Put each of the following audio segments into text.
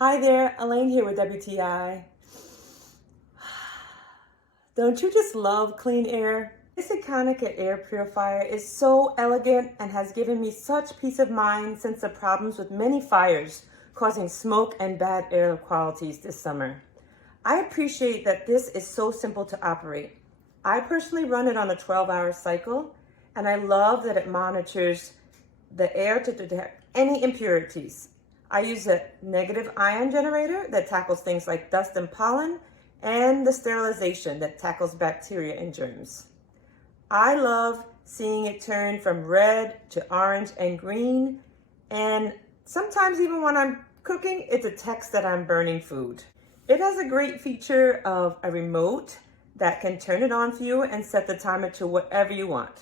Hi there, Elaine here with WTI. Don't you just love clean air? This Econika air purifier is so elegant and has given me such peace of mind since the problems with many fires causing smoke and bad air qualities this summer. I appreciate that this is so simple to operate. I personally run it on a 12-hour cycle, and I love that it monitors the air to detect any impurities. I use a negative ion generator that tackles things like dust and pollen, and the sterilization that tackles bacteria and germs. I love seeing it turn from red to orange and green, and sometimes even when I'm cooking, it detects that I'm burning food. It has a great feature of a remote that can turn it on for you and set the timer to whatever you want.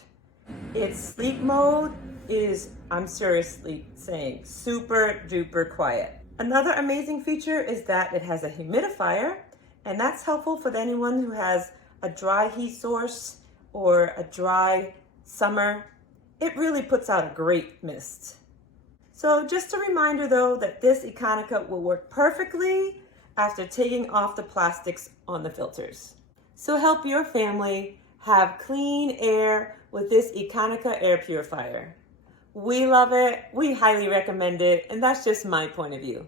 Its sleep mode is, I'm seriously saying, super duper quiet. Another amazing feature is that it has a humidifier, and that's helpful for anyone who has a dry heat source or a dry summer. It really puts out a great mist. So just a reminder though that this Econika will work perfectly after taking off the plastics on the filters. So help your family have clean air with this Econika air purifier. We love it, we highly recommend it, and that's just my point of view.